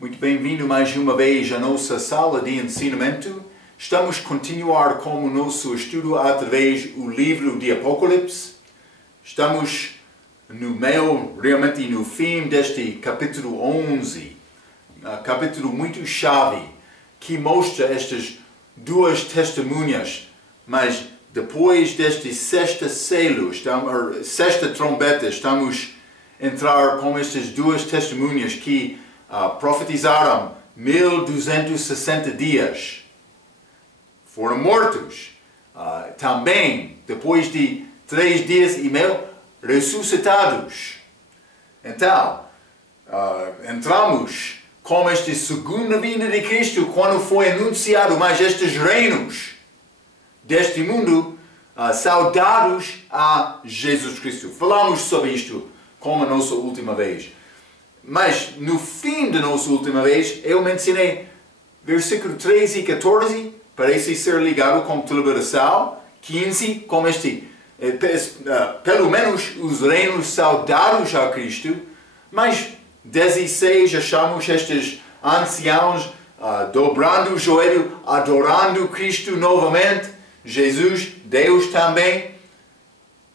Muito bem-vindo mais uma vez à nossa sala de ensinamento. Estamos a continuar com o nosso estudo através do livro de Apocalipse. Estamos no meio, realmente no fim deste capítulo 11. Capítulo muito chave, que mostra estas duas testemunhas. Mas depois deste sexta selo, sexta trombeta, estamos a entrar com estas duas testemunhas que profetizaram 1260 dias. Foram mortos. Também, depois de 3 dias e meio, ressuscitados. Então, entramos com esta segunda vinda de Cristo, quando foi anunciado mais estes reinos deste mundo, saudados a Jesus Cristo. Falamos sobre isto como a nossa última vez. Mas no fim da nossa última vez, eu mencionei versículo 13 e 14, parece ser ligado com deliberação, 15 com pelo menos os reinos saudados a Cristo, mas 16 achamos estes anciãos dobrando o joelho, adorando Cristo novamente, Jesus, Deus também.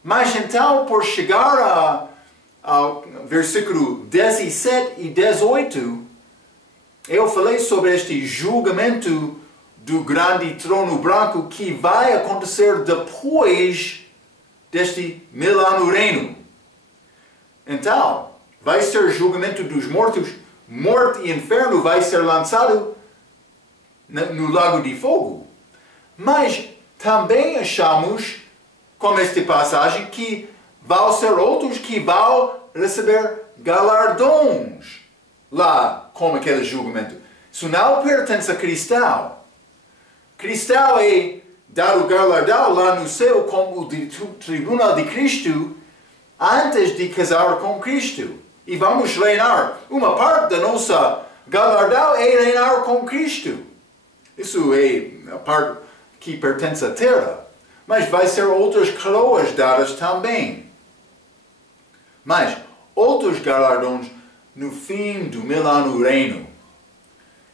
Mas então, por chegar ao versículo 17 e 18, eu falei sobre este julgamento do grande trono branco que vai acontecer depois deste 1000-ano reino. Então, vai ser julgamento dos mortos, morte e inferno vai ser lançado no lago de fogo. Mas também achamos, com esta passagem, que vão ser outros que vão receber galardões lá com aquele julgamento. Isso não pertence a cristão. Cristão é dar o galardão lá no céu como o tribunal de Cristo antes de casar com Cristo. E vamos reinar. Uma parte da nossa galardão é reinar com Cristo. Isso é a parte que pertence à terra. Mas vai ser outras coroas dadas também. Mas outros galardões no fim do 1000-ano reino.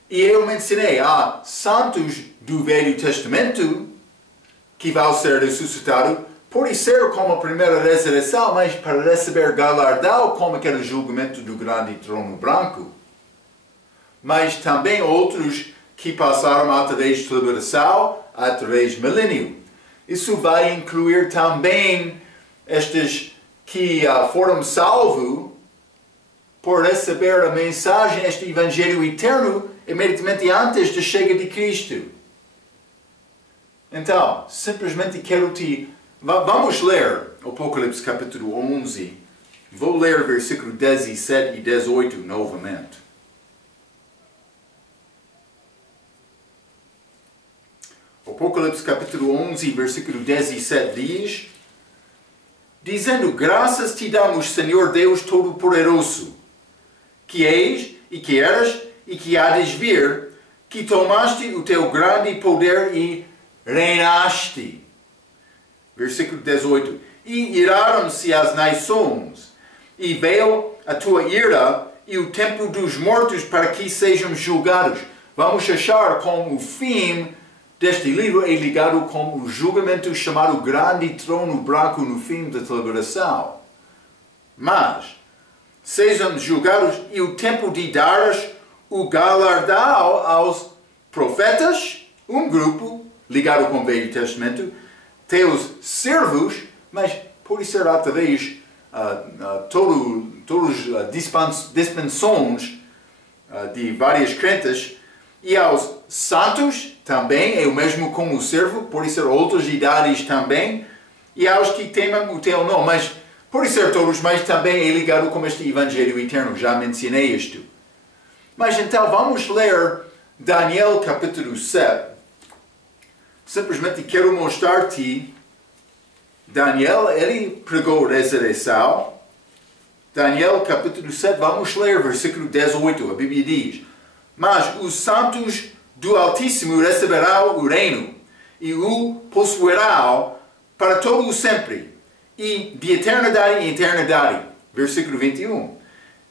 E eu mencionei santos do Velho Testamento que vão ser ressuscitados, pode ser como a primeira ressurreição, mas para receber galardão como aquele julgamento do grande trono branco. Mas também outros que passaram através de liberação, através do milênio. Isso vai incluir também estes que foram salvos por receber a mensagem, este Evangelho eterno, imediatamente antes da chegada de Cristo. Então, simplesmente quero vamos ler Apocalipse capítulo 11. Vou ler versículo 17 e 18 novamente. Apocalipse capítulo 11, versículo 17 diz: dizendo, graças te damos, Senhor Deus Todo-Poderoso, que és e que eras e que há de vir, que tomaste o teu grande poder e reinaste. Versículo 18. E iraram-se as nações, e veio a tua ira e o tempo dos mortos para que sejam julgados. Vamos achar como o fim deste livro é ligado com o julgamento chamado Grande Trono Branco no fim da deliberação. Mas sejam julgados e o tempo de dares o galardão aos profetas, um grupo ligado com o Velho Testamento, teus servos, mas pode ser através todas as dispensações de várias crentes, e aos santos também, é o mesmo como o servo, pode ser outras idades também, e aos que temem o teu nome, mas pode ser todos, mas também é ligado com este Evangelho eterno, já mencionei isto. Mas então vamos ler Daniel capítulo 7. Simplesmente quero mostrar-te, Daniel, ele pregou a ressurreição. Daniel capítulo 7, vamos ler versículo 18, a Bíblia diz: mas os santos do Altíssimo receberão o reino e o possuirão para todo o sempre e de eternidade em eternidade. Versículo 21.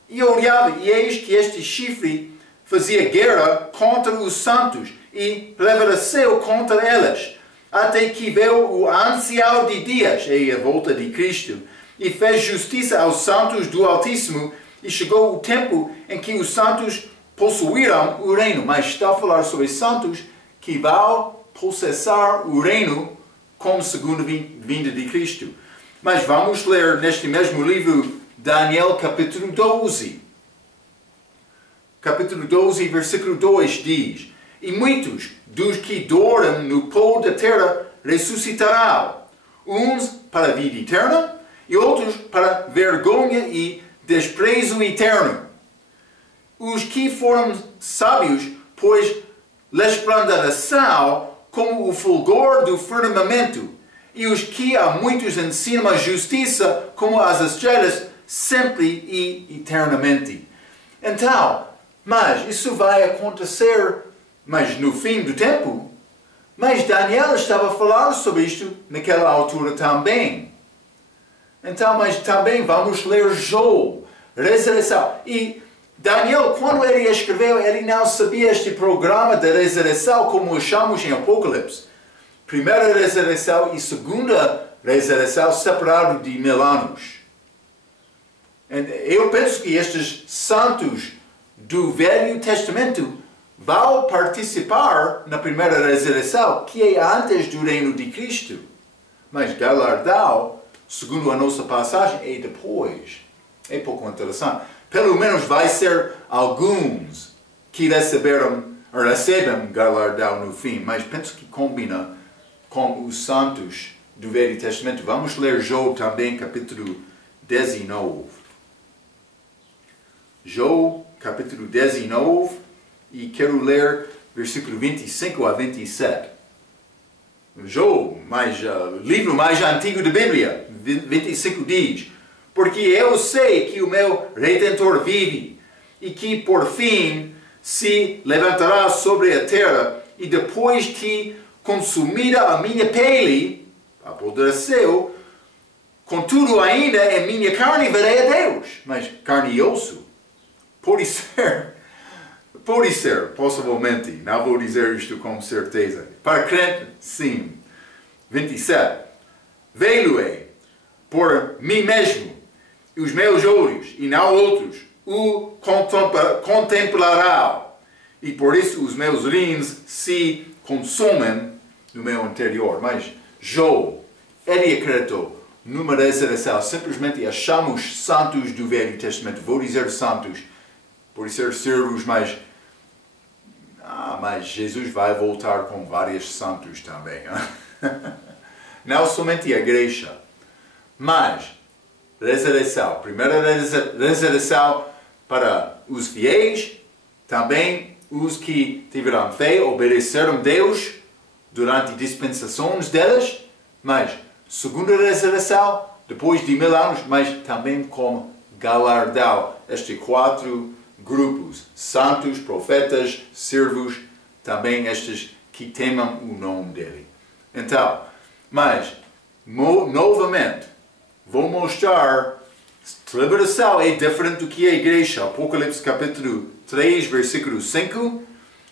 E olhava, e eis que este chifre fazia guerra contra os santos e prevaleceu contra eles, até que veio o ancião de dias, e a volta de Cristo, e fez justiça aos santos do Altíssimo, e chegou o tempo em que os santos possuíram o reino. Mas está a falar sobre santos que vão possessar o reino como segunda vinda de Cristo. Mas vamos ler neste mesmo livro, Daniel capítulo 12. Capítulo 12, versículo 2 diz: E muitos dos que dormem no pó da terra ressuscitarão, uns para a vida eterna e outros para vergonha e desprezo eterno. Os que foram sábios, pois resplandecerão como o fulgor do firmamento, e os que a muitos ensinam a justiça como as estrelas, sempre e eternamente. Então, mas isso vai acontecer, mas no fim do tempo? Mas Daniel estava a falar sobre isto naquela altura também. Então, mas também vamos ler Joel, ressurreição. E Daniel, quando ele escreveu, ele não sabia este programa de ressurreição como achamos em Apocalipse. Primeira ressurreição e segunda ressurreição separado de 1000 anos. Eu penso que estes santos do Velho Testamento vão participar na primeira ressurreição, que é antes do reino de Cristo. Mas galardão, segundo a nossa passagem, é depois. É pouco interessante. Pelo menos vai ser alguns que recebem galardão no fim, mas penso que combina com os santos do Velho Testamento. Vamos ler Job também, capítulo 19. Job, capítulo 19, e quero ler versículo 25 a 27. Job, livro mais antigo da Bíblia, 25 diz: Porque eu sei que o meu Redentor vive, e que por fim se levantará sobre a terra, e depois que consumida a minha pele, apodreceu, contudo ainda em minha carne verei a Deus. Mas carne e osso? Pode ser, possivelmente, não vou dizer isto com certeza. Para crente, sim. 27. Vê-lo-ei por mim mesmo, e os meus olhos, e não outros, o contemplarão, e por isso os meus rins se consomem no meu interior. Mas Job, ele acreditou numa ressurreição. Simplesmente achamos santos do Velho Testamento. Vou dizer santos, por ser servos, mas Jesus vai voltar com vários santos também. Não somente a igreja, mas ressurreição. Primeira ressurreição para os fiéis, também os que tiveram fé, obedeceram a Deus durante dispensações deles, mas segunda ressurreição, depois de 1000 anos, mas também com galardão. Estes 4 grupos, santos, profetas, servos, também estes que temam o nome dele. Então, mas, novamente, vou mostrar, liberação é diferente do que a igreja. Apocalipse capítulo 3, versículo 5.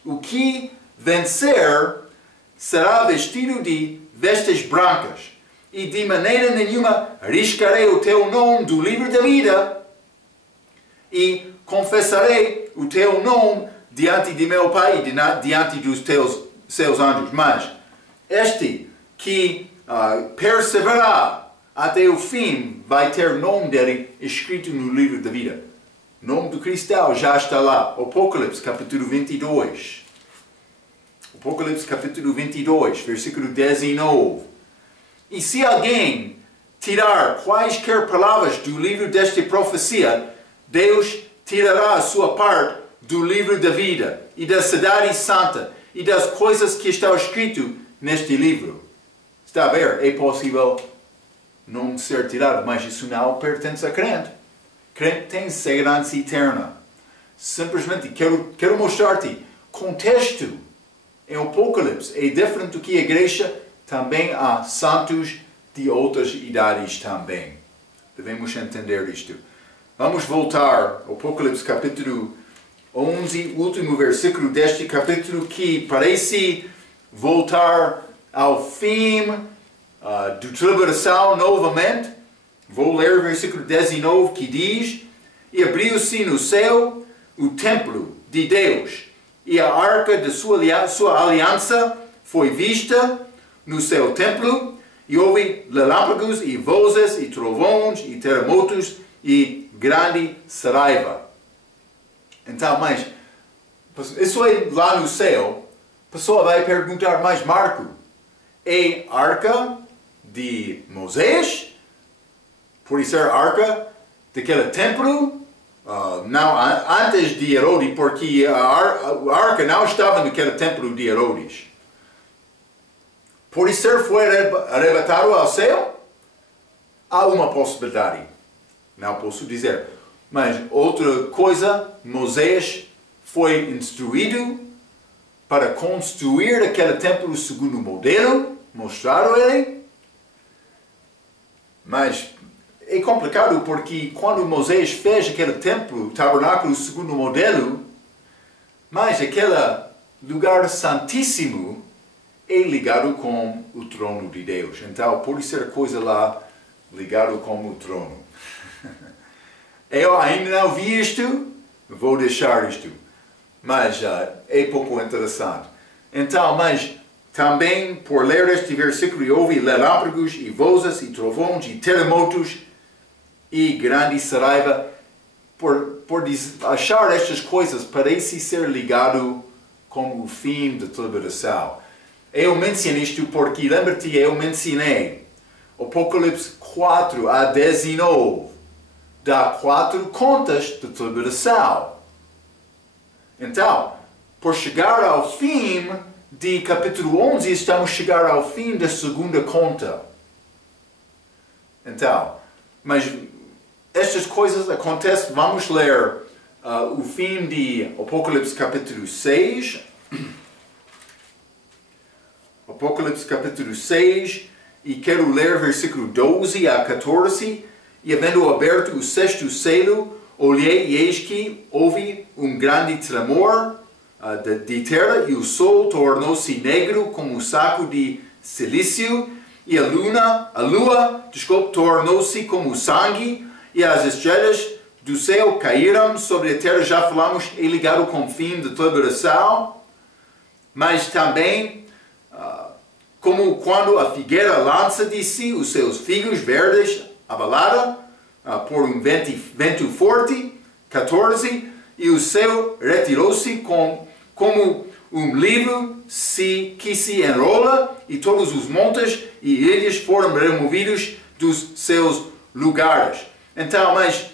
O que vencer será vestido de vestes brancas, e de maneira nenhuma riscarei o teu nome do livro da vida, e confessarei o teu nome diante de meu Pai e diante dos seus anjos. Mas este que perseverar até o fim vai ter o nome dele escrito no livro da vida. O nome do cristão já está lá. Apocalipse capítulo 22. Apocalipse capítulo 22, versículo 19. E se alguém tirar quaisquer palavras do livro desta profecia, Deus tirará a sua parte do livro da vida e da cidade santa e das coisas que estão escritas neste livro. Está a ver? É possível não ser tirado, mas isso não pertence a crente. Crente tem segurança eterna. Simplesmente quero mostrar-te contexto em Apocalipse. É diferente do que a igreja. Também há santos de outras idades também. Devemos entender isto. Vamos voltar ao Apocalipse capítulo 11, último versículo deste capítulo, que parece voltar ao fim do tribulação novamente. Vou ler o versículo 19 que diz: E abriu-se no céu o templo de Deus, e a arca de sua aliança foi vista no seu templo, e houve relâmpagos e vozes e trovões e terremotos e grande saraiva. Então, mas isso é lá no céu. A pessoa vai perguntar: mas Marco, é arca de Moisés? Por ser arca daquele templo? Não, antes de Herodes, porque a arca não estava naquele templo de Herodes. Por ser foi arrebatado ao céu? Há uma possibilidade. Não posso dizer. Mas outra coisa, Moisés foi instruído para construir aquele templo segundo o modelo mostrado ele. Mas é complicado porque quando Moisés fez aquele templo, tabernáculo segundo o modelo, mas aquele lugar santíssimo é ligado com o trono de Deus. Então, pode ser coisa lá ligado com o trono. Eu ainda não vi isto, vou deixar isto. Mas é pouco interessante. Então, mas também por ler este versículo, houve relâmpagos e vozes e trovões e terremotos e grande saraiva. Por achar estas coisas, parece ser ligado com o fim da tribulação. Eu menciono isto porque, lembra-te, eu mencionei Apocalipse 4 a 19, dá 4 contas de tribulação. Então, por chegar ao fim de capítulo 11, estamos a chegar ao fim da segunda conta. Então, mas estas coisas acontecem, vamos ler o fim de Apocalipse capítulo 6. Apocalipse capítulo 6, e quero ler versículo 12 a 14. E havendo aberto o sexto selo, olhei e eis que houve um grande tremor de terra, e o sol tornou-se negro como um saco de cilício, e a lua, tornou-se como sangue, e as estrelas do céu caíram sobre a terra. Já falamos, é ligado com o fim da tribulação, mas também como quando a figueira lança de si os seus figos verdes, abalada por um vento forte. 14. E o céu retirou-se como um livro que se enrola, e todos os montes e ilhas foram removidos dos seus lugares. Então, mas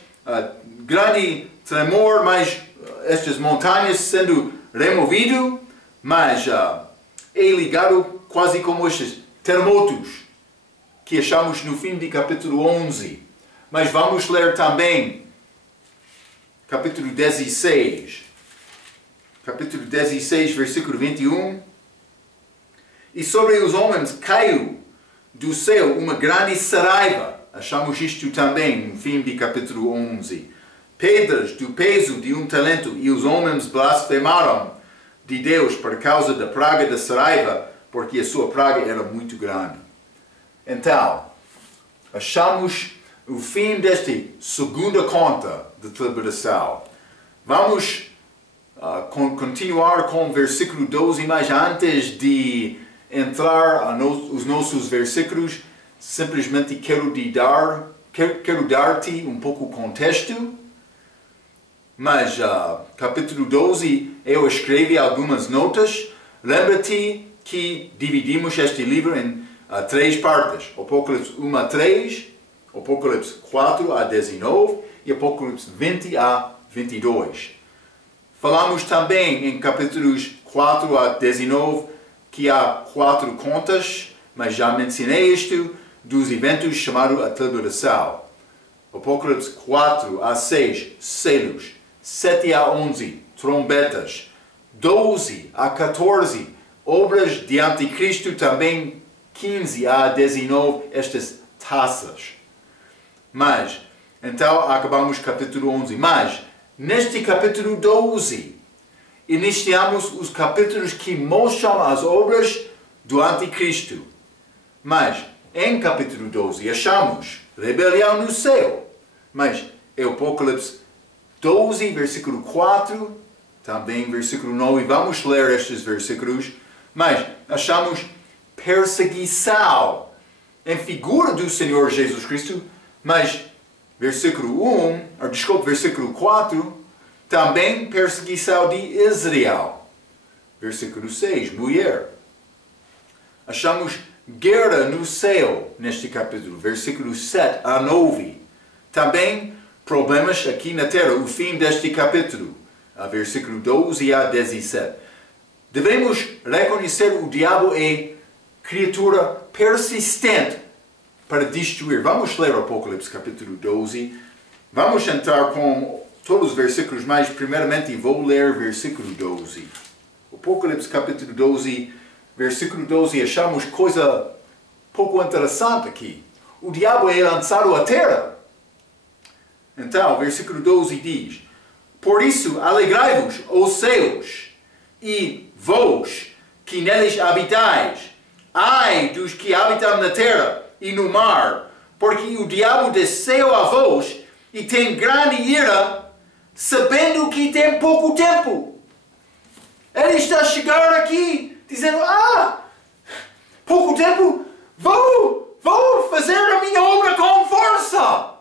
grande tremor, mas estas montanhas sendo removidas, mas é ligado quase como estes terremotos que achamos no fim de capítulo 11. Mas vamos ler também capítulo 16. Capítulo 16, versículo 21. E sobre os homens caiu do céu uma grande saraiva. Achamos isto também no fim de capítulo 11. Pedras do peso de um talento, e os homens blasfemaram de Deus por causa da praga da saraiva, porque a sua praga era muito grande. Então, achamos o fim desta segunda conta de tribulação. Vamos continuar com o versículo 12, mas antes de entrar nos nossos versículos, simplesmente quero dar-te um pouco de contexto. Mas capítulo 12, eu escrevi algumas notas. Lembra-te que dividimos este livro em 3 partes. Apocalipse 1 a 3, Apocalipse 4 a 19 e Apocalipse 20 a 22. Falamos também em capítulos 4 a 19 que há 4 contas, mas já mencionei isto, dos eventos chamados a tribulação. Apocalipse 4 a 6, selos. 7 a 11, trombetas. 12 a 14, obras de anticristo. Também 15 a 19, estas taças. Mas, então acabamos capítulo 11. Mas, neste capítulo 12, iniciamos os capítulos que mostram as obras do Anticristo. Mas, em capítulo 12, achamos rebelião no céu. Mas, em Apocalipse 12, versículo 4, também versículo 9, vamos ler estes versículos. Mas, achamos perseguição em figura do Senhor Jesus Cristo. Mas, versículo 4, também perseguição de Israel. Versículo 6, mulher. Achamos guerra no céu neste capítulo, versículo 7 a 9. Também problemas aqui na terra, o fim deste capítulo, versículo 12 a 17. Devemos reconhecer o diabo é criatura persistente para destruir. Vamos ler Apocalipse capítulo 12. Vamos entrar com todos os versículos, mas primeiramente vou ler versículo 12. Apocalipse capítulo 12, versículo 12, achamos coisa pouco interessante aqui. O diabo é lançado à terra. Então, versículo 12 diz: por isso, alegrai-vos, ó céus, e vós, que neles habitais. Ai dos que habitam na terra e no mar, porque o diabo desceu a vós e tem grande ira, sabendo que tem pouco tempo. Ele está a chegar aqui, dizendo: pouco tempo, vou fazer a minha obra com força.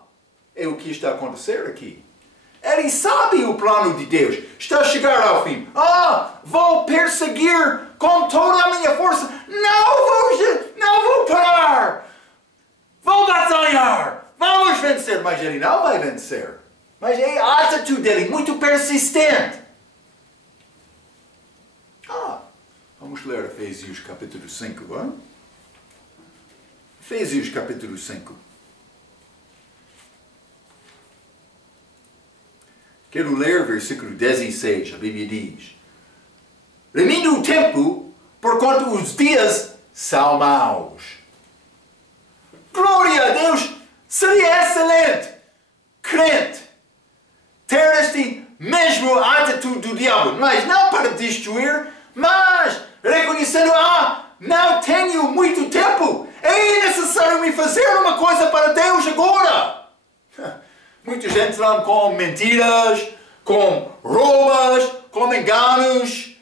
É o que está a acontecer aqui. Ele sabe o plano de Deus. Está a chegar ao fim. Vou perseguir com toda a minha força. Não vou parar. Vou batalhar. Vamos vencer. Mas ele não vai vencer. Mas é a atitude dele muito persistente. Vamos ler Efésios capítulo 5. Hein? Efésios capítulo 5. Quero ler versículo 16. A Bíblia diz: remindo o tempo, porquanto os dias são maus. Glória a Deus! Seria excelente, crente, ter este mesmo atitude do diabo. Mas não para destruir, mas reconhecendo: não tenho muito tempo. É necessário me fazer uma coisa para Deus agora. Muitos entram com mentiras, com roubas, com enganos,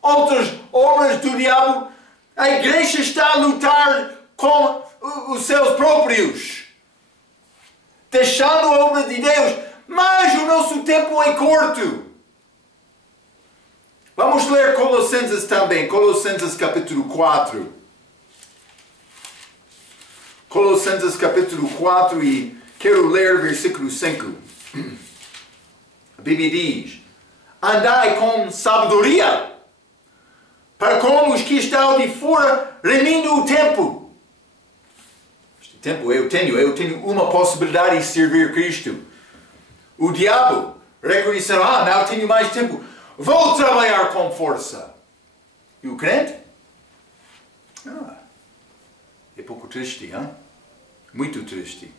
outras obras do diabo. A igreja está a lutar com os seus próprios, deixando a obra de Deus, mas o nosso tempo é curto. Vamos ler Colossenses também, Colossenses capítulo 4. Colossenses capítulo 4 e quero ler versículo 5. A Bíblia diz: andai com sabedoria, para com os que estão de fora, remindo o tempo. Este tempo eu tenho uma possibilidade de servir Cristo. O diabo reconheceu: não tenho mais tempo, vou trabalhar com força. E o crente? É pouco triste, hein? Muito triste.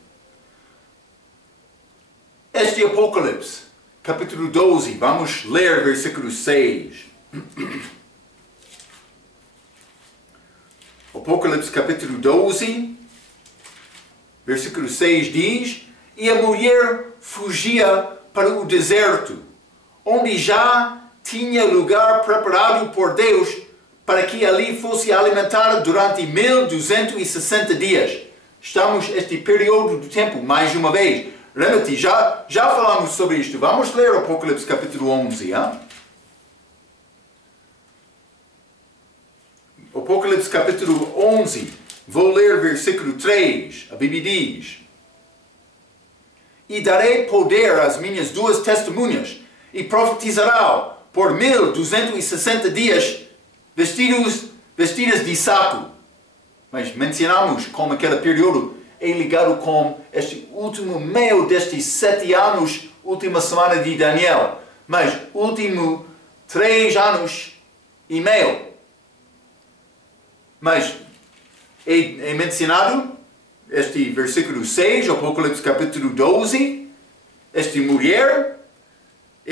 Este Apocalipse, capítulo 12, vamos ler versículo 6. Apocalipse, capítulo 12, versículo 6 diz: e a mulher fugia para o deserto, onde já tinha lugar preparado por Deus para que ali fosse alimentada durante 1260 dias. Estamos neste período de tempo, mais uma vez. Lembra-te, já falamos sobre isto. Vamos ler Apocalipse capítulo 11. Hein? Apocalipse capítulo 11. Vou ler versículo 3. A Bíblia diz: e darei poder às minhas duas testemunhas, e profetizarão por 1260 dias, vestidas de saco. Mas mencionamos como aquele período é ligado com este último meio destes 7 anos, última semana de Daniel. Mas último 3 anos e meio. Mas é mencionado este versículo 6, Apocalipse capítulo 12, esta mulher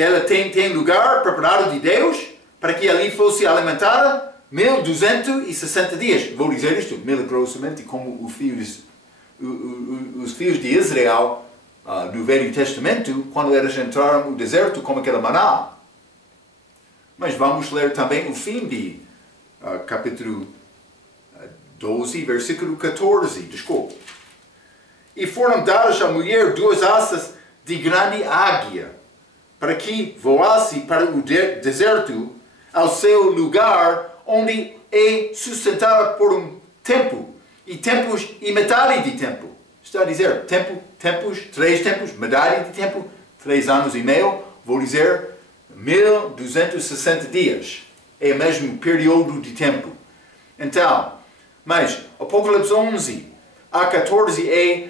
ela tem lugar preparado de Deus para que ali fosse alimentada 1260 dias. Vou dizer isto milagrosamente como os filhos de Israel no Velho Testamento, quando eles entraram no deserto com aquela maná. Mas vamos ler também o fim de capítulo 12, versículo 14, desculpe. E foram dadas à mulher 2 asas de grande águia, para que voasse para o deserto, ao seu lugar, onde é sustentada por um tempo, e tempos e metade de tempo. Está a dizer, tempos, 3 tempos, metade de tempo, 3 anos e meio, vou dizer 1260 dias. É o mesmo período de tempo. Então, mas Apocalipse 11 a 14 é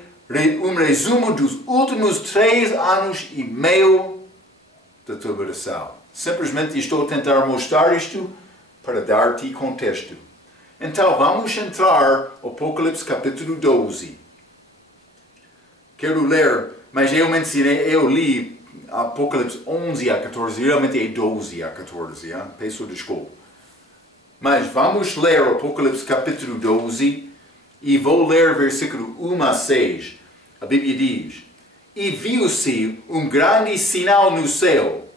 um resumo dos últimos 3 anos e meio da tribulação. Simplesmente estou a tentar mostrar isto para dar-te contexto. Então, vamos entrar no Apocalipse capítulo 12. Quero ler, mas eu li Apocalipse 11 a 14, realmente é 12 a 14, peço desculpa. Mas vamos ler o Apocalipse capítulo 12 e vou ler versículo 1 a 6. A Bíblia diz: E viu-se um grande sinal no céu,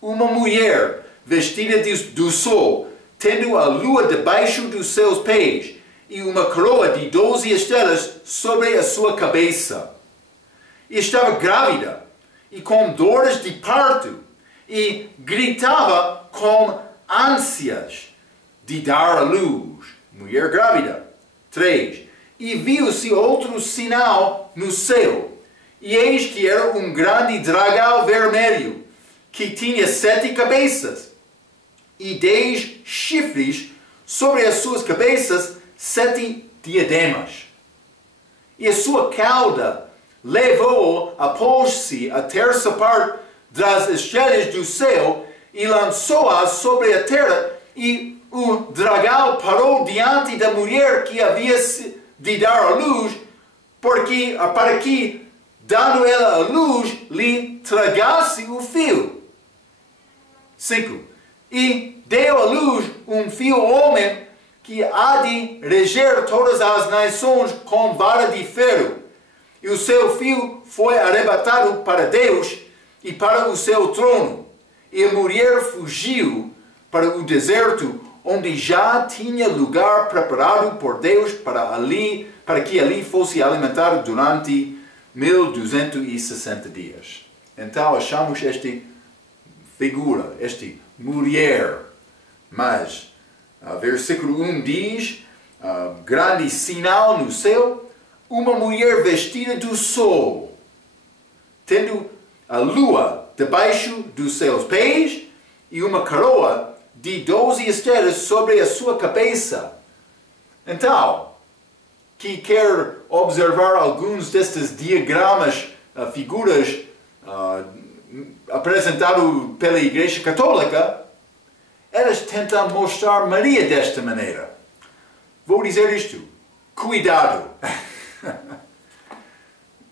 uma mulher vestida do sol, tendo a lua debaixo dos seus pés, e uma coroa de 12 estrelas sobre a sua cabeça. E estava grávida, e com dores de parto, e gritava com ânsias de dar à luz. Mulher grávida. 3. E viu-se outro sinal no céu, e eis que era um grande dragão vermelho, que tinha 7 cabeças, e 10 chifres sobre as suas cabeças, 7 diademas. E a sua cauda levou após si a terça parte das estrelas do céu, e lançou-as sobre a terra, e o dragão parou diante da mulher que havia de dar à luz, para que, dando ela a luz, lhe tragasse o fio. 5. E deu à luz um filho homem, que há de reger todas as nações com vara de ferro. E o seu filho foi arrebatado para Deus e para o seu trono. E a mulher fugiu para o deserto, onde já tinha lugar preparado por Deus para que ali fosse alimentada durante 1260 dias. Então achamos esta figura, esta mulher. Mas, versículo 1 diz, grande sinal no céu, uma mulher vestida do sol, tendo a lua debaixo dos seus pés e uma coroa de 12 estrelas sobre a sua cabeça. Então, que quer observar alguns destes diagramas, figuras apresentados pela Igreja Católica, elas tentam mostrar Maria desta maneira. Vou dizer isto, cuidado.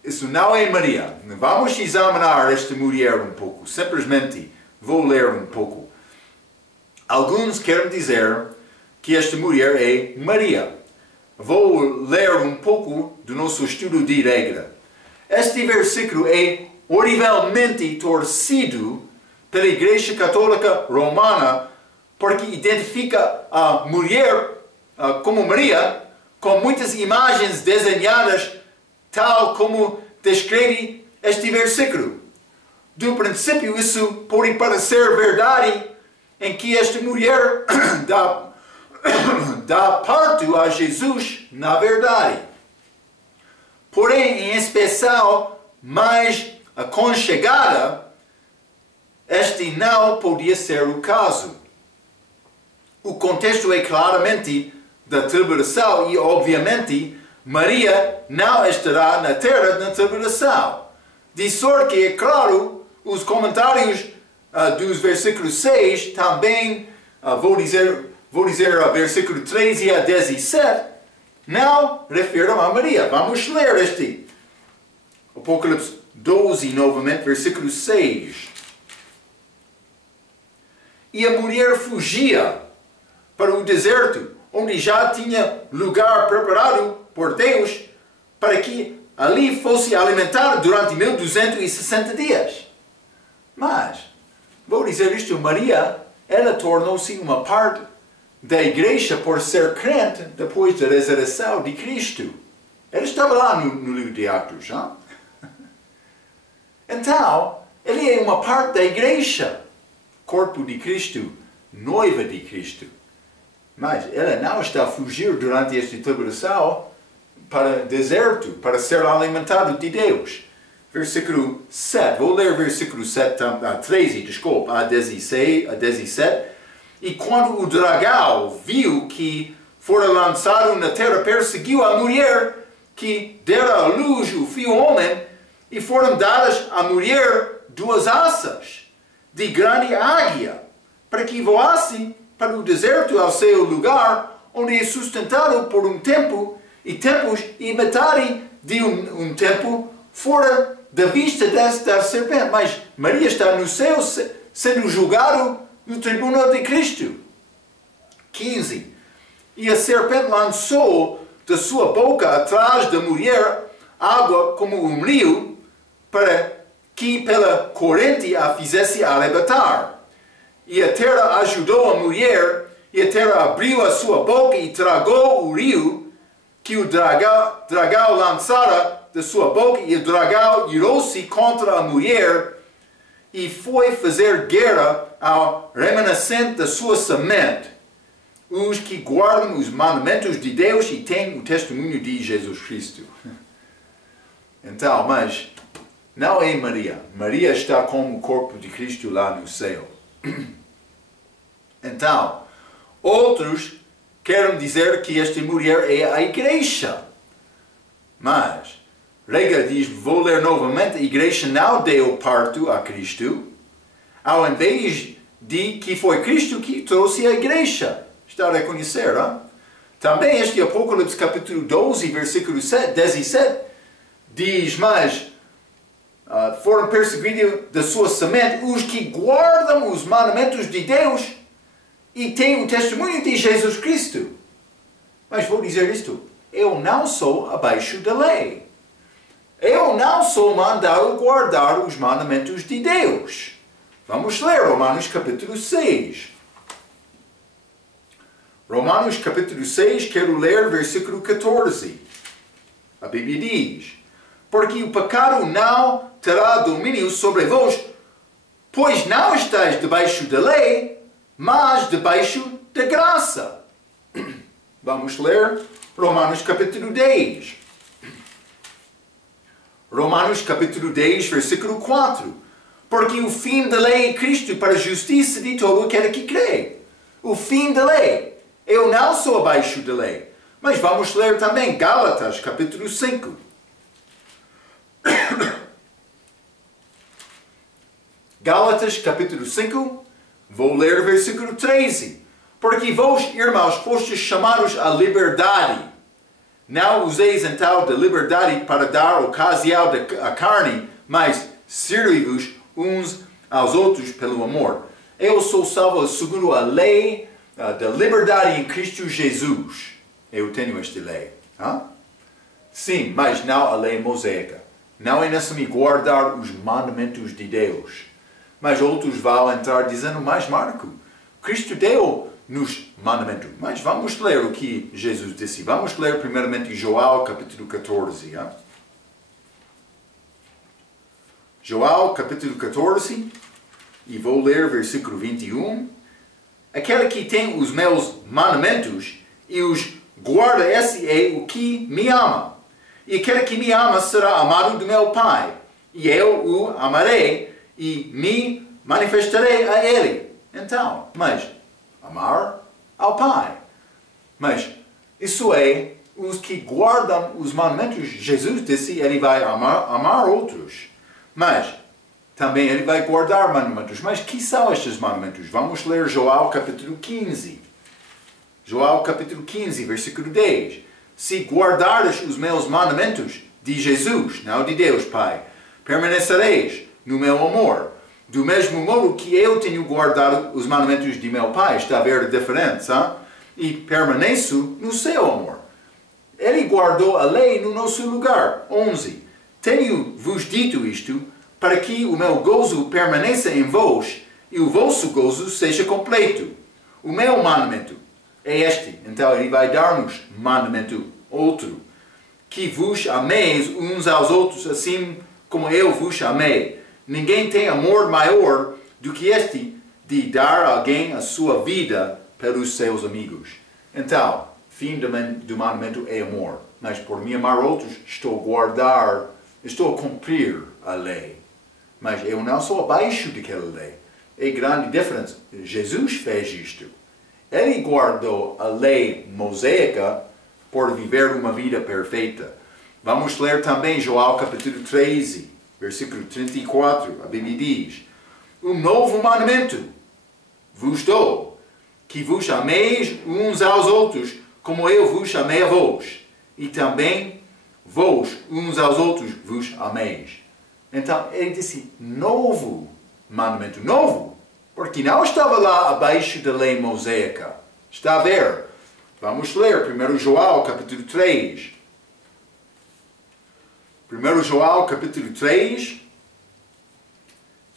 Isso não é Maria. Vamos examinar esta mulher um pouco. Simplesmente vou ler um pouco. Alguns querem dizer que esta mulher é Maria. Vou ler um pouco do nosso estudo de regra. Este versículo é horrivelmente torcido pela Igreja Católica Romana, porque identifica a mulher como Maria, com muitas imagens desenhadas, tal como descreve este versículo. Do princípio, isso pode parecer verdade, em que esta mulher dá parto a Jesus na verdade. Porém, em especial, mais aconchegada, este não podia ser o caso. O contexto é claramente da tribulação e, obviamente, Maria não estará na terra na tribulação. De sorte que, é claro, os comentários dos versículos 6 também, vou dizer versículo 13 a 17, não referem a Maria. Vamos ler Apocalipse 12 novamente, versículo 6. e a mulher fugia para o deserto, onde já tinha lugar preparado por Deus para que ali fosse alimentada durante 1260 dias. Mas, vou dizer isto, Maria, ela tornou-se uma parte da igreja por ser crente depois da ressurreição de Cristo. Ela estava lá no livro de Atos. Não? Então, ele é uma parte da igreja, corpo de Cristo, noiva de Cristo. Mas ela não está a fugir durante esta tribulação para o deserto, para ser alimentado de Deus. Versículo 7, vou ler versículo 13, desculpa, a 17. E quando o dragão viu que fora lançado na terra, perseguiu a mulher que dera à luz o filho homem, e foram dadas à mulher 2 asas de grande águia, para que voasse para o deserto ao seu lugar, onde é sustentado por um tempo e tempos, e metade de um tempo fora da vista da serpente. Mas Maria está no céu sendo julgado no tribunal de Cristo. 15. E a serpente lançou da sua boca atrás da mulher água como um rio, para que pela corrente a fizesse arrebatar. E a terra ajudou a mulher, e a terra abriu a sua boca e tragou o rio que o dragão lançara da sua boca, e o dragão irou-se contra a mulher e foi fazer guerra ao remanescente da sua semente, os que guardam os mandamentos de Deus e têm o testemunho de Jesus Cristo. Então, mas não é Maria. Maria está como o corpo de Cristo lá no céu. Então, outros querem dizer que esta mulher é a igreja. Mas, Rega diz, vou ler novamente, a igreja não deu parto a Cristo, ao invés de que foi Cristo que trouxe a igreja. Está a reconhecer, não? Também este Apocalipse capítulo 12, versículo 17, diz, mas foram perseguidos da sua semente os que guardam os mandamentos de Deus e têm o testemunho de Jesus Cristo. Mas vou dizer isto, eu não sou abaixo da lei. Eu não sou mandado guardar os mandamentos de Deus. Vamos ler Romanos capítulo 6. Romanos capítulo 6, quero ler versículo 14. A Bíblia diz, porque o pecado não terá domínio sobre vós, pois não estáis debaixo da lei, mas debaixo da graça. Vamos ler Romanos capítulo 10. Romanos capítulo 10, versículo 4. Porque o fim da lei é Cristo para a justiça de todo aquele que crê. O fim da lei. Eu não sou abaixo da lei. Mas vamos ler também Gálatas capítulo 5. Gálatas capítulo 5, vou ler versículo 13. Porque vós, irmãos, fostes chamados à liberdade. Não useis então da liberdade para dar ocasião à carne, mas servi-vos uns aos outros pelo amor. Eu sou salvo segundo a lei da liberdade em Cristo Jesus. Eu tenho esta lei. Sim, mas não a lei mosaica. Não é necessário guardar os mandamentos de Deus. Mas outros vão entrar dizendo, mas Marco, Cristo deu-nos mandamentos. Mas vamos ler o que Jesus disse. Vamos ler primeiramente João capítulo 14. João capítulo 14. E vou ler versículo 21. Aquele que tem os meus mandamentos e os guarda, esse é o que me ama. E aquele que me ama será amado do meu Pai. E eu o amarei e me manifestarei a ele. Então, mas amar ao Pai. Mas isso é os que guardam os mandamentos. Jesus disse, ele vai amar outros. Mas também ele vai guardar mandamentos. Mas que são estes mandamentos? Vamos ler João capítulo 15. João capítulo 15, versículo 10. Se guardares os meus mandamentos de Jesus, não de Deus Pai, permanecereis no meu amor, Do mesmo modo que eu tenho guardado os mandamentos de meu Pai. Está a ver a diferença? E permaneço no seu amor. Ele guardou a lei no nosso lugar. 11. Tenho-vos dito isto, para que o meu gozo permaneça em vós e o vosso gozo seja completo. O meu mandamento é este. Então ele vai dar-nos mandamento outro. Que vos ameis uns aos outros, assim como eu vos amei. Ninguém tem amor maior do que este de dar a alguém a sua vida pelos seus amigos. Então, fim do mandamento é amor. Mas por me amar outros, estou a guardar, estou a cumprir a lei. Mas eu não sou abaixo daquela lei. É grande diferença. Jesus fez isto. Ele guardou a lei mosaica por viver uma vida perfeita. Vamos ler também João capítulo 13, versículo 34. A Bíblia diz: um novo mandamento vos dou, que vos ameis uns aos outros, como eu vos amei a vós. E também vós uns aos outros vos ameis. Então ele disse novo mandamento. Novo, porque não estava lá abaixo da lei mosaica. Está a ver? Vamos ler 1 João capítulo 3. 1 João capítulo 3.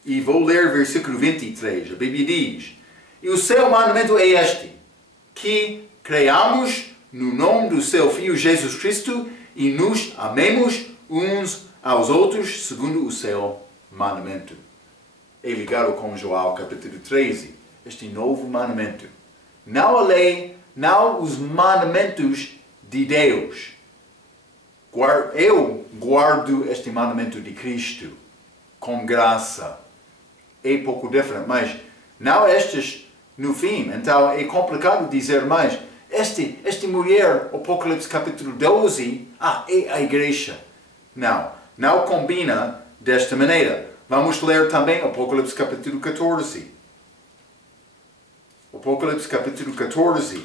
E vou ler versículo 23. A Bíblia diz: e o seu mandamento é este, que creiamos no nome do seu Filho Jesus Cristo e nos amemos uns aos outros segundo o seu mandamento. É ligado com João capítulo 13. Este novo mandamento. Não a lei, não os mandamentos de Deus. Eu guardo este mandamento de Cristo com graça. É pouco diferente, mas não estes no fim. Então é complicado dizer mais. Esta mulher, Apocalipse capítulo 12, é a igreja. Não combina desta maneira. Vamos ler também Apocalipse capítulo 14. Apocalipse capítulo 14,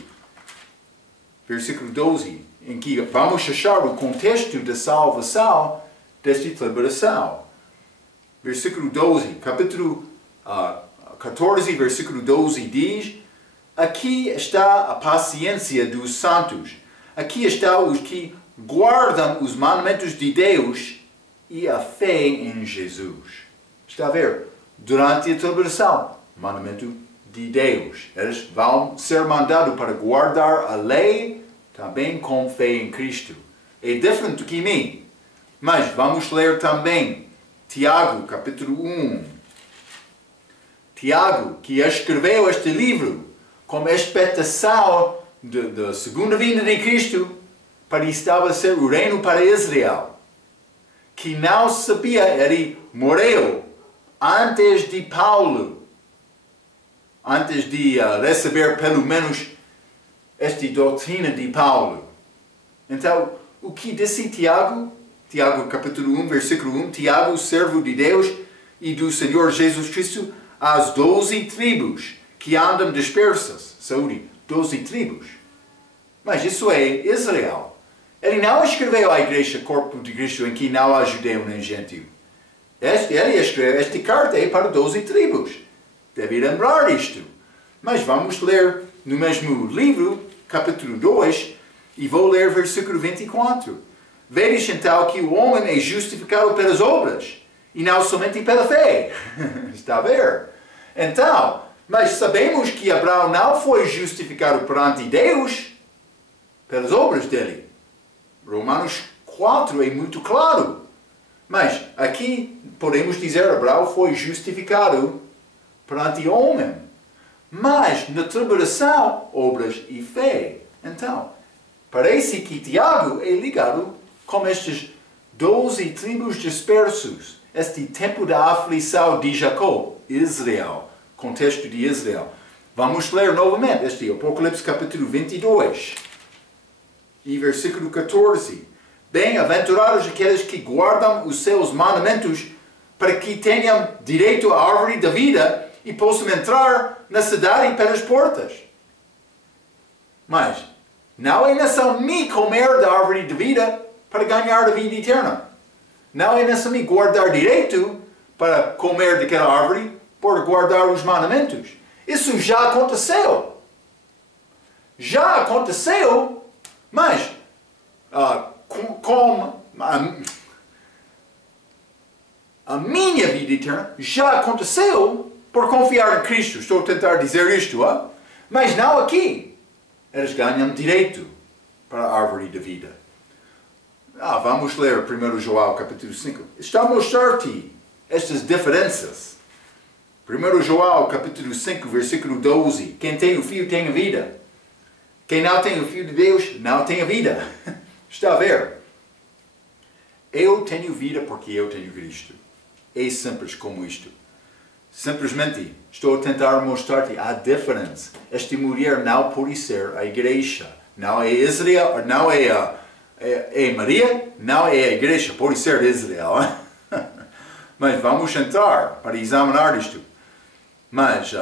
versículo 12, em que vamos achar o contexto da salvação desta liberação. Versículo 12, capítulo 14, versículo 12 diz: aqui está a paciência dos santos. Aqui está os que guardam os mandamentos de Deus e a fé em Jesus. Está a ver? Durante a tribulação, mandamento de Deus. Eles vão ser mandados para guardar a lei também com fé em Cristo. É diferente do que mim. Mas vamos ler também Tiago, capítulo 1. Tiago, que escreveu este livro como expectação da segunda vinda de Cristo para estabelecer o reino para Israel. Que não sabia, ele morreu antes de Paulo. Antes de receber pelo menos esta doutrina de Paulo. Então, o que disse Tiago? Tiago capítulo 1, versículo 1. Tiago, servo de Deus e do Senhor Jesus Cristo, às 12 tribos que andam dispersas. Saúde, 12 tribos. Mas isso é Israel. Ele não escreveu à igreja, corpo de Cristo, em que não há judeu nem gentil. Ele escreveu, esta carta é para 12 tribos. Deve lembrar isto. Mas vamos ler no mesmo livro, capítulo 2, e vou ler versículo 24. Vedes então que o homem é justificado pelas obras, e não somente pela fé. Está a ver? Então, mas sabemos que Abraão não foi justificado perante Deus pelas obras dele. Romanos 4 é muito claro. Mas aqui podemos dizer que Abraão foi justificado perante o homem. Mas na tribulação, obras e fé. Então, parece que Tiago é ligado com estes 12 tribos dispersos. Este tempo da aflição de Jacó, Israel. Contexto de Israel. Vamos ler novamente este Apocalipse capítulo 22. E versículo 14. Bem-aventurados aqueles que guardam os seus mandamentos, para que tenham direito à árvore da vida e possam entrar na cidade pelas portas. Mas não é necessário me comer da árvore da vida para ganhar a vida eterna. Não é necessário me guardar direito para comer daquela árvore por guardar os mandamentos. Isso já aconteceu. Já aconteceu, mas a minha vida eterna já aconteceu por confiar em Cristo. Estou a tentar dizer isto, mas não aqui. Eles ganham direito para a árvore da vida. Vamos ler 1 João capítulo 5. Está a mostrar-te estas diferenças. 1 João capítulo 5, versículo 12. Quem tem o Filho tem a vida. Quem não tem o Filho de Deus não tem a vida. Está a ver? Eu tenho vida porque eu tenho Cristo. É simples como isto. Simplesmente estou a tentar mostrar-te a diferença. Esta mulher não pode ser a igreja. Não é Israel, não é Maria, não é a igreja. Pode ser Israel. Mas vamos entrar para examinar isto. Mas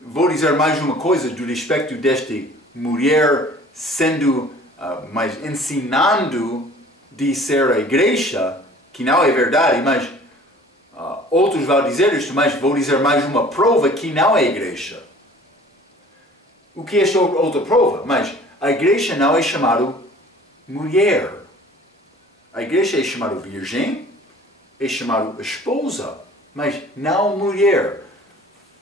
vou dizer mais uma coisa do respeito desta mulher sendo, mas ensinando de ser a igreja, que não é verdade, mas outros vão dizer isto, mas vou dizer mais uma prova que não é a igreja. O que é esta outra prova? Mas a igreja não é chamada mulher. A igreja é chamada virgem, é chamada esposa, mas não mulher.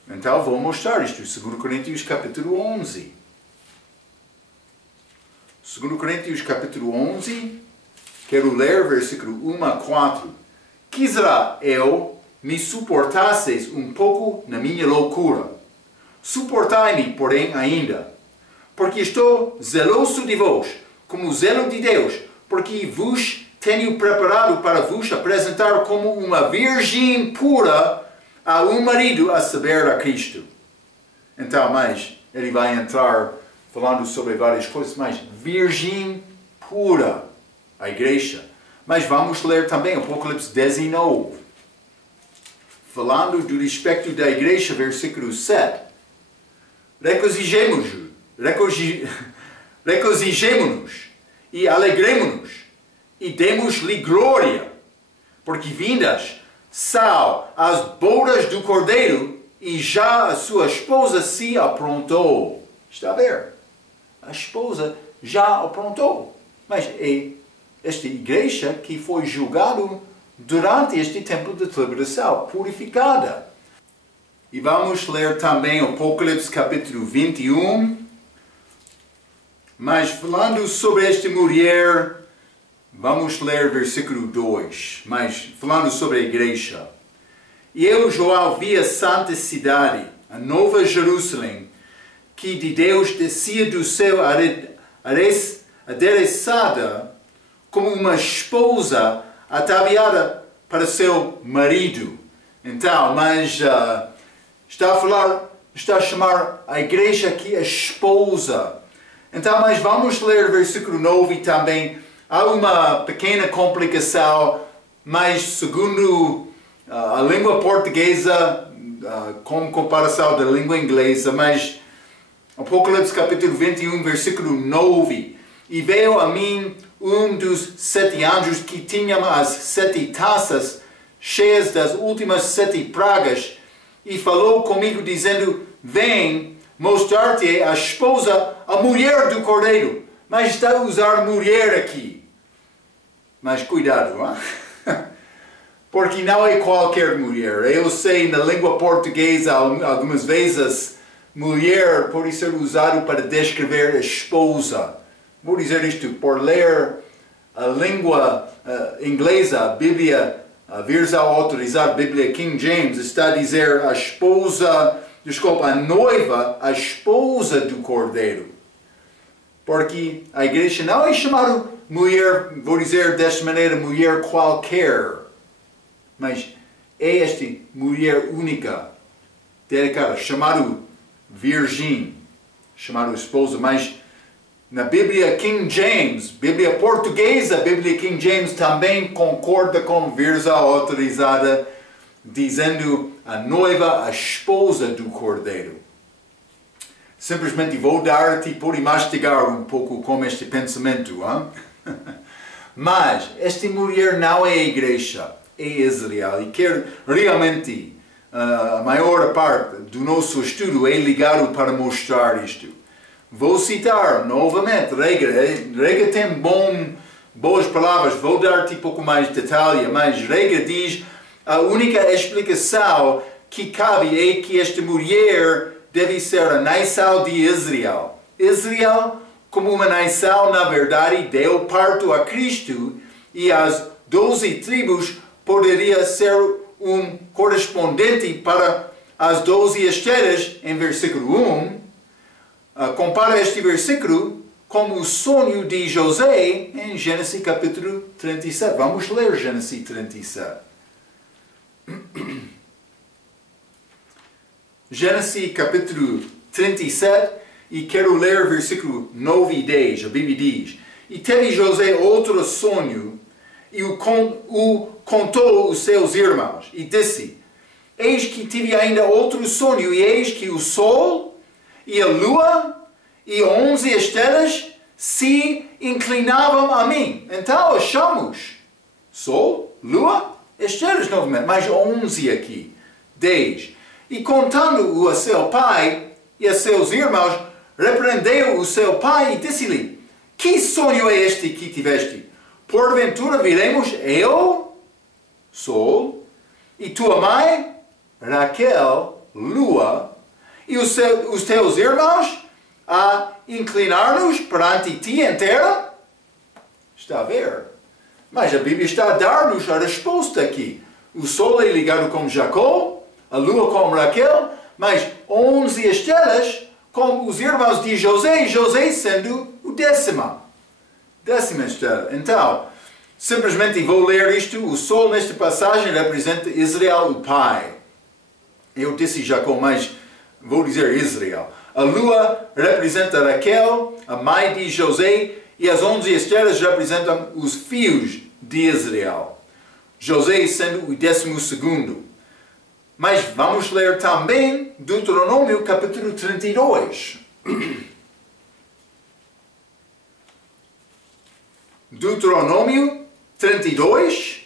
Então vou mostrar isto, 2 Coríntios capítulo 11. 2 Coríntios capítulo 11, quero ler versículo 1 a 4. Quisera eu me suportasseis um pouco na minha loucura. Suportai-me, porém, ainda, porque estou zeloso de vós, como o zelo de Deus, porque vos tenho preparado para vos apresentar como uma virgem pura a um marido, a saber, a Cristo. Então, mas ele vai entrar falando sobre várias coisas, mas virgem pura, a igreja. Mas vamos ler também Apocalipse 19. Falando do respeito da igreja, versículo 7. Regozijemo-nos e alegremo-nos e demos-lhe glória, porque vindas são as bodas do Cordeiro e já a sua esposa se aprontou. Está a ver? A esposa já aprontou. Mas é esta igreja que foi julgada durante este tempo de tribulação, purificada. E vamos ler também Apocalipse capítulo 21. Mas falando sobre esta mulher, vamos ler versículo 2. Mas falando sobre a igreja. E eu, João, vi a santa cidade, a nova Jerusalém, que de Deus descia do céu adereçada como uma esposa ataviada para seu marido. Então, mas está a chamar a igreja aqui a esposa. Então, mas vamos ler o versículo 9 também. Há uma pequena complicação, mas segundo a língua portuguesa, com comparação da língua inglesa, mas Apocalipse capítulo 21, versículo 9. E veio a mim um dos 7 anjos que tinha as 7 taças cheias das últimas 7 pragas, e falou comigo dizendo: vem mostrar-te a esposa, a mulher do Cordeiro. Mas está a usar mulher aqui. Mas cuidado, porque não é qualquer mulher. Eu sei, na língua portuguesa, algumas vezes, mulher pode ser usado para descrever a esposa. Vou dizer isto, por ler a língua inglesa, a Bíblia, a versão autorizada, a Bíblia King James, está a dizer a esposa, a noiva, a esposa do Cordeiro. Porque a igreja não é chamada mulher, vou dizer desta maneira, mulher qualquer, mas é esta mulher única, dedicada, chamada virgem, chamada esposa. Mas na Bíblia King James, Bíblia portuguesa, Bíblia King James também concorda com a versão autorizada, dizendo a noiva, a esposa do Cordeiro. Simplesmente vou dar-te por mastigar um pouco com este pensamento. Mas esta mulher não é a igreja. é Israel. E quero realmente, a maior parte do nosso estudo é ligado para mostrar isto. Vou citar novamente, Rega tem boas palavras, vou dar-te um pouco mais de detalhe, mas Rega diz a única explicação que cabe é que esta mulher deve ser a nação de Israel. Israel, como uma nação, na verdade, deu parto a Cristo e as 12 tribos poderia ser um correspondente para as 12 estrelas em versículo 1. Compara este versículo com o sonho de José em Gênesis capítulo 37. Vamos ler Gênesis 37. Gênesis capítulo 37, e quero ler versículo 9 e 10. A Bíblia diz: E teve José outro sonho, e o contou aos seus irmãos, e disse: Eis que tive ainda outro sonho, e eis que o sol e a lua e 11 estrelas se inclinavam a mim. Então achamos sol, lua, estrelas novamente, mais 11 aqui, 10. E contando-o a seu pai e a seus irmãos, repreendeu o seu pai e disse-lhe: Que sonho é este que tiveste? Porventura viremos eu, sol, e tua mãe, Raquel, lua, e os teus irmãos a inclinar-nos perante ti em terra? Está a ver? Mas a Bíblia está a dar-nos a resposta aqui. O sol é ligado com Jacó, a lua com Raquel, mas 11 estrelas com os irmãos de José, e José sendo o décima estrela. Então, simplesmente vou ler isto. O sol nesta passagem representa Israel, o pai. Eu disse Jacó, mas vou dizer Israel. A lua representa Raquel, a mãe de José, e as 11 estrelas representam os filhos de Israel. José sendo o 12º. Mas vamos ler também Deuteronômio capítulo 32. Deuteronômio 32.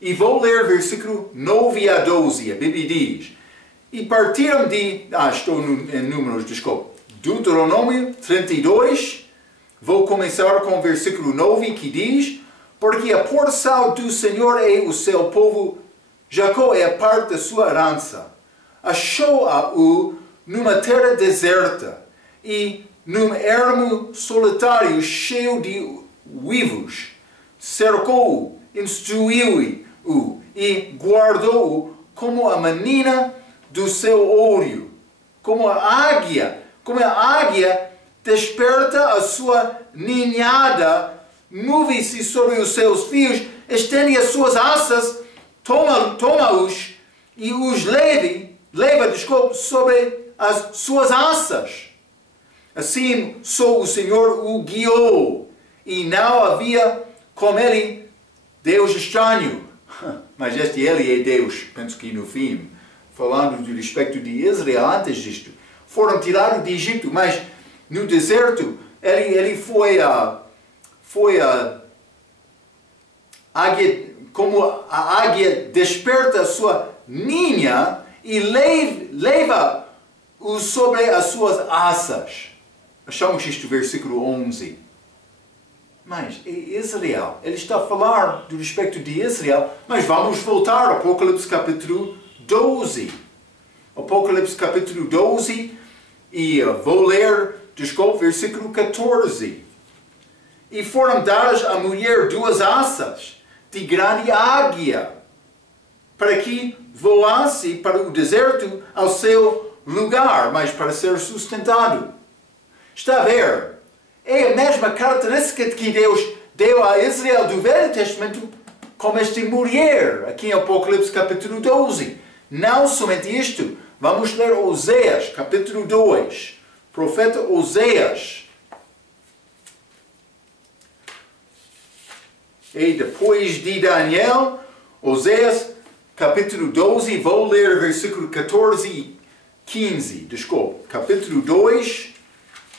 E vou ler versículo 9 a 12. A Bíblia diz: E partiram de... estou em números, desculpa. Deuteronômio 32. Vou começar com o versículo 9 que diz: Porque a porção do Senhor é o seu povo, Jacó é a parte da sua herança. Achou-a-o numa terra deserta e num ermo solitário cheio de uivos. Cercou-o, instruiu-o e guardou-o como a menina do seu olho. Como a águia desperta a sua ninhada, move-se sobre os seus fios, estende as suas asas, toma-os e os leva sobre as suas asas. Assim só o Senhor o guiou, e não havia com ele Deus estranho. Mas este ele é Deus, penso que no fim, falando do respeito de Israel antes disto. Foram tirados de Egito, mas no deserto ele foi águia, como a águia desperta a sua ninha e leva-o sobre as suas asas. Achamos isto versículo 11. Mas é Israel. Ele está a falar do respeito de Israel, mas vamos voltar ao Apocalipse capítulo 12. Apocalipse capítulo 12, e vou ler, versículo 14. E foram dadas à mulher 2 asas de grande águia, para que voasse para o deserto ao seu lugar, mas para ser sustentado. Está a ver? É a mesma característica que Deus deu a Israel do Velho Testamento como esta mulher, aqui em Apocalipse capítulo 12. Não somente isto, vamos ler Oséias capítulo 2. Profeta Oséias. E depois de Daniel, Oséias capítulo 12, vou ler versículo 14 e 15. Desculpe, capítulo 2,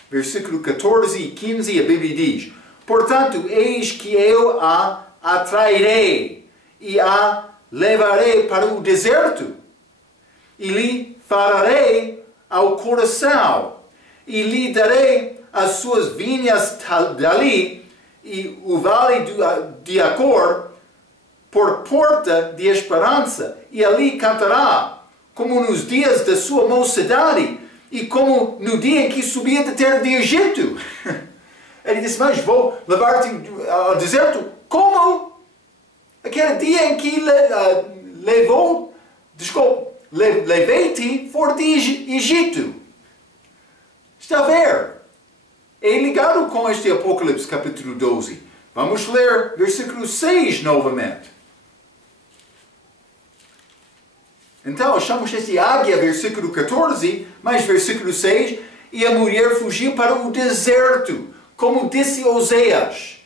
versículo 14 e 15, a Bíblia diz: Portanto, eis que eu a atrairei e a levarei para o deserto, e lhe falarei ao coração, e lhe darei as suas vinhas dali, e o vale de Acor, por porta de esperança, e ali cantará, como nos dias da sua mocidade, e como no dia em que subia da terra de Egito. Ele disse, mas vou levar-te ao deserto. Como? Aquele dia em que levei-te fora de Egito. Está a ver? É ligado com este Apocalipse capítulo 12. Vamos ler versículo 6 novamente. Então, achamos este águia, versículo 14, mas versículo 6, e a mulher fugiu para o deserto, como disse Oséias.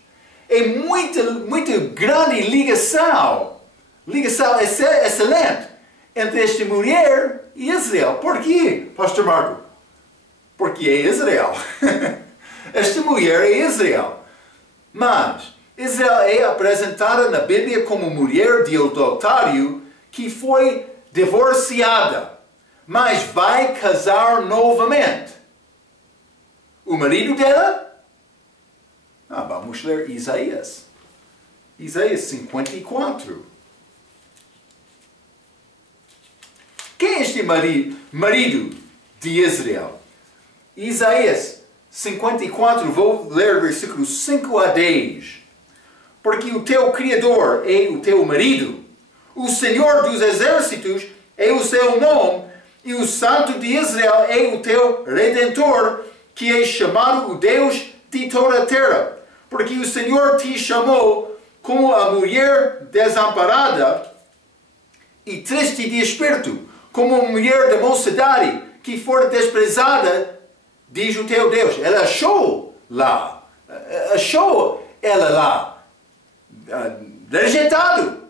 É muito grande ligação excelente entre esta mulher e Israel. Por quê, Pastor Marco? Porque é Israel. Esta mulher é Israel. Mas Israel é apresentada na Bíblia como mulher de adultério que foi divorciada, mas vai casar novamente. O marido dela? Vamos ler Isaías. Isaías 54. Quem é este marido de Israel? Isaías 54, vou ler versículos 5 a 10. Porque o teu Criador é o teu marido, o Senhor dos exércitos é o seu nome, e o Santo de Israel é o teu Redentor, que é chamado o Deus de toda a terra. Porque o Senhor te chamou como a mulher desamparada e triste de espírito, como a mulher da mocidade que for desprezada, diz o teu Deus. Ela achou ela lá, rejeitado.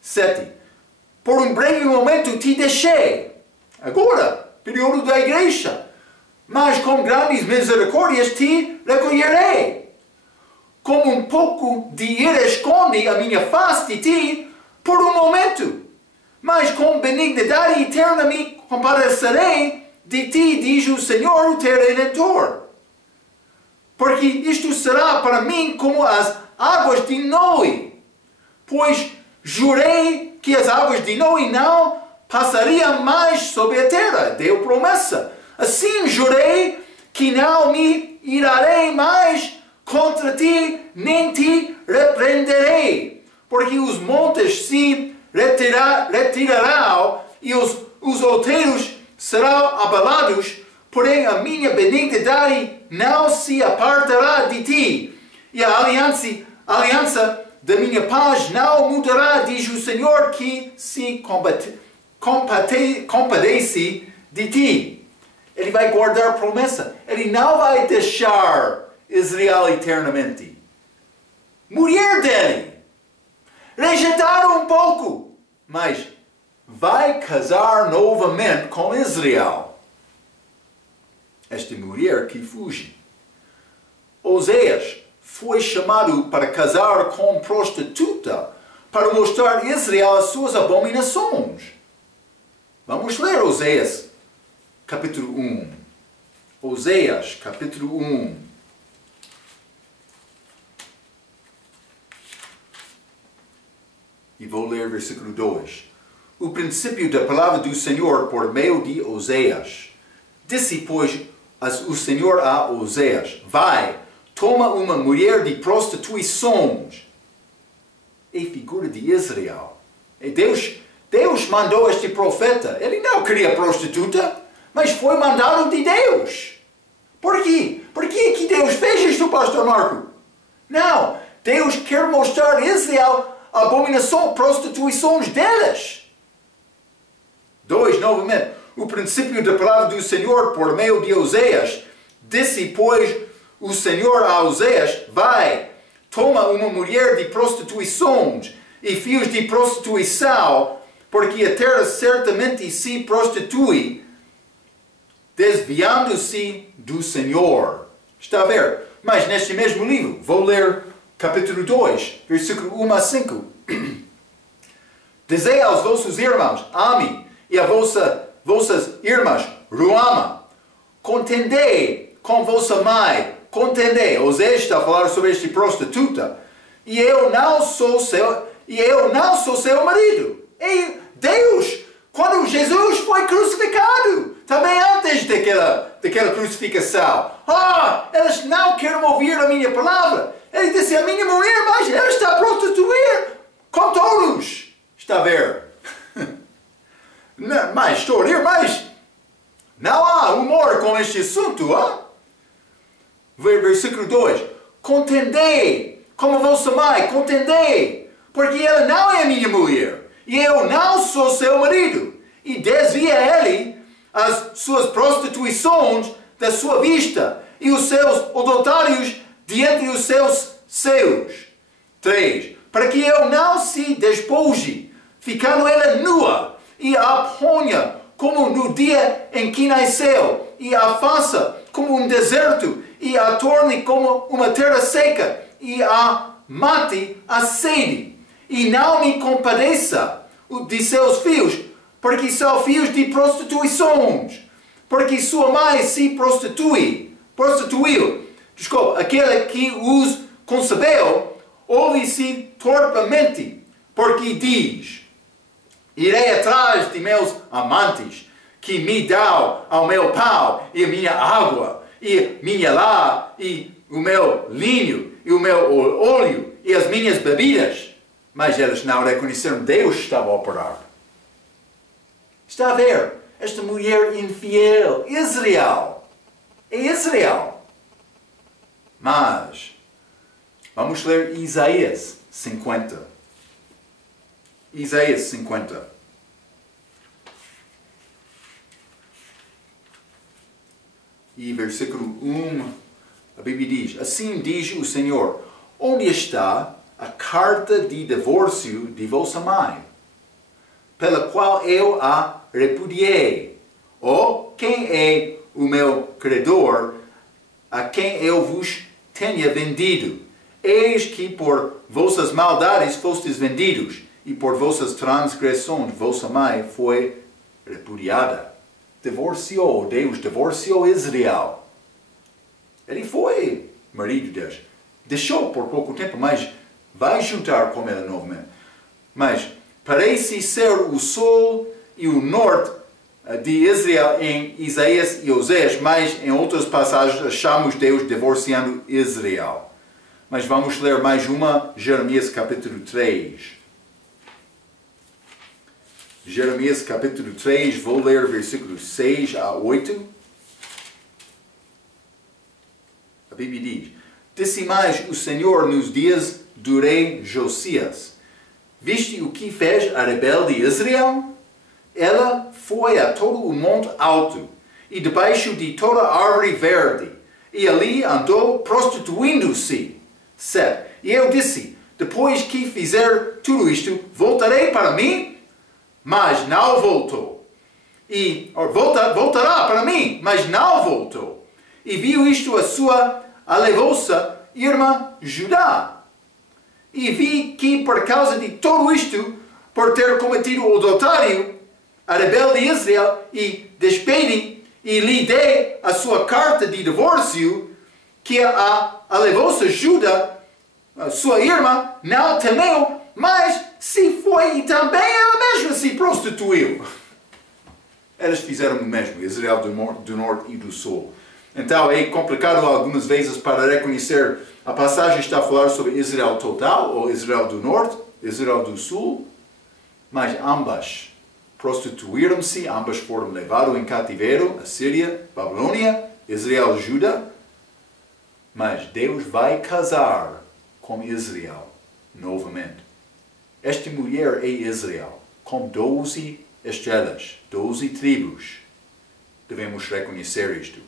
7. Por um breve momento te deixei. Agora, período da igreja. Mas com grandes misericórdias te recolherei. Como um pouco de ira esconde a minha face de ti por um momento. Mas com benignidade eterna me compadecerei de ti, diz o Senhor, o teu Redentor. Porque isto será para mim como as águas de Noé. Pois jurei que as águas de Noé não passariam mais sobre a terra. Deu promessa. Assim jurei que não me irarei mais contra ti, nem te repreenderei. Porque os montes se retirarão e os outeiros serão abalados, porém a minha benignidade não se apartará de ti, e a aliança da minha paz não mudará, diz o Senhor, que se compadece de ti. Ele vai guardar a promessa. Ele não vai deixar Israel eternamente. Mulher dele, rejeitaram um pouco, mas vai casar novamente com Israel. Esta mulher que fuge. Oséias foi chamado para casar com prostituta, para mostrar a Israel as suas abominações. Vamos ler Oséias, capítulo 1. Oséias, capítulo 1. E vou ler versículo 2. O princípio da palavra do Senhor por meio de Oséias. Disse, pois, o Senhor a Oséias: vai, toma uma mulher de prostituições. É figura de Israel. E Deus mandou este profeta. Ele não queria prostituta, mas foi mandado de Deus. Por quê? Por que que Deus fez isto, Pastor Marco? Não, Deus quer mostrar a Israel a abominação, prostituições delas. 2, novamente. O princípio da palavra do Senhor por meio de Oséias. Disse, pois, o Senhor a Oséias: vai, toma uma mulher de prostituições e fios de prostituição, porque a terra certamente se prostitui, desviando-se do Senhor. Está a ver? Mas neste mesmo livro, vou ler capítulo 2, versículo 1 a 5. Dizei aos vossos irmãos, ame, e a vossas irmãs, ruama. Contendei com vossa mãe, contendei. Osés está a falar sobre esta prostituta. E eu não sou seu marido. E Deus, quando Jesus foi crucificado, também antes daquela crucificação, elas não querem ouvir a minha palavra. Ele disse, a minha mulher, mas ela está a prostituir com todos. Está a ver? Mas estou a rir, mas não há humor com este assunto. Versículo 2. Contendei como vossa mãe, contendei, porque ela não é minha mulher, e eu não sou seu marido. E desvia ele as suas prostituições da sua vista, e os seus adultérios diante dos seus seios. 3. Para que eu não se despoje, ficando ela nua, e a ponha como no dia em que nasceu, e a faça como um deserto, e a torne como uma terra seca, e a mate a sede, e não me compadeça de seus filhos, porque são filhos de prostituições, porque sua mãe se prostituiu. Desculpa, aquele que os concebeu, ouve-se torpemente, porque diz, irei atrás de meus amantes, que me dão ao meu pão, e a minha água, e minha lá, e o meu linho, e o meu óleo, e as minhas bebidas. Mas eles não reconheceram Deus estava a operar. Está a ver? Esta mulher infiel, Israel. É Israel. Mas, vamos ler Isaías 50. Isaías 50. E versículo 1, a Bíblia diz, assim diz o Senhor, onde está a carta de divórcio de vossa mãe, pela qual eu a repudiei? Ou quem é o meu credor, a quem eu vos tenha vendido? Eis que por vossas maldades fostes vendidos, e por vossas transgressões vossa mãe foi repudiada. Divorciou, Deus divorciou Israel. Ele foi marido de Deus. Deixou por pouco tempo, mas vai juntar com ela novamente. Mas parece ser o sul e o norte de Israel em Isaías e Osés, mas em outras passagens achamos Deus divorciando Israel. Mas vamos ler mais uma, Jeremias capítulo 3. Jeremias capítulo 3, vou ler versículos 6 a 8. A Bíblia diz, disse mais o Senhor nos dias do rei Josias, viste o que fez a rebelde Israel? Ela foi a todo o monte alto, e debaixo de toda árvore verde, e ali andou prostituindo-se. 7. E eu disse, depois que fizer tudo isto, voltarei para mim? Mas não voltou. E voltará para mim, mas não voltou. E viu isto a sua alevosa irmã Judá. E vi que por causa de tudo isto, por ter cometido o adultério, a rebelde Israel, e despedi e lhe dei a sua carta de divórcio, que a alevosa Judá, a sua irmã, não temeu, mas se foi e também ela mesma se prostituiu. Eles fizeram o mesmo, Israel do norte e do sul. Então é complicado algumas vezes para reconhecer, a passagem está a falar sobre Israel total, ou Israel do norte, Israel do sul, mas ambas prostituíram-se, ambas foram levadas em cativeiro, a Síria, Babilônia, Israel, Judá, mas Deus vai casar com Israel novamente. Esta mulher é Israel, com 12 estrelas, 12 tribos. Devemos reconhecer isto.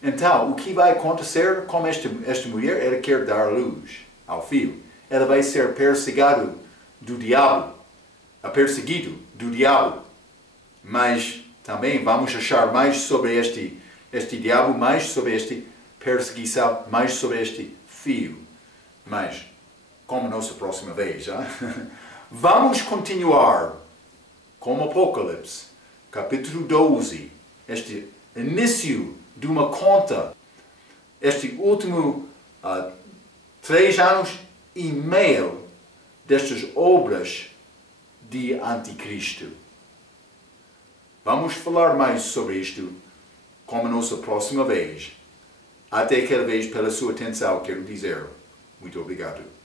Então, o que vai acontecer com esta mulher? Ela quer dar luz ao filho. Ela vai ser perseguido do diabo, perseguido do diabo. Mas também vamos achar mais sobre este diabo, mais sobre esta perseguição, mais sobre este filho. Mas como nossa próxima vez. Vamos continuar com Apocalipse, capítulo 12, este início de uma conta, este último 3 anos e meio destas obras de Anticristo. Vamos falar mais sobre isto como nossa próxima vez. Até aquela vez, pela sua atenção, quero dizer muito obrigado.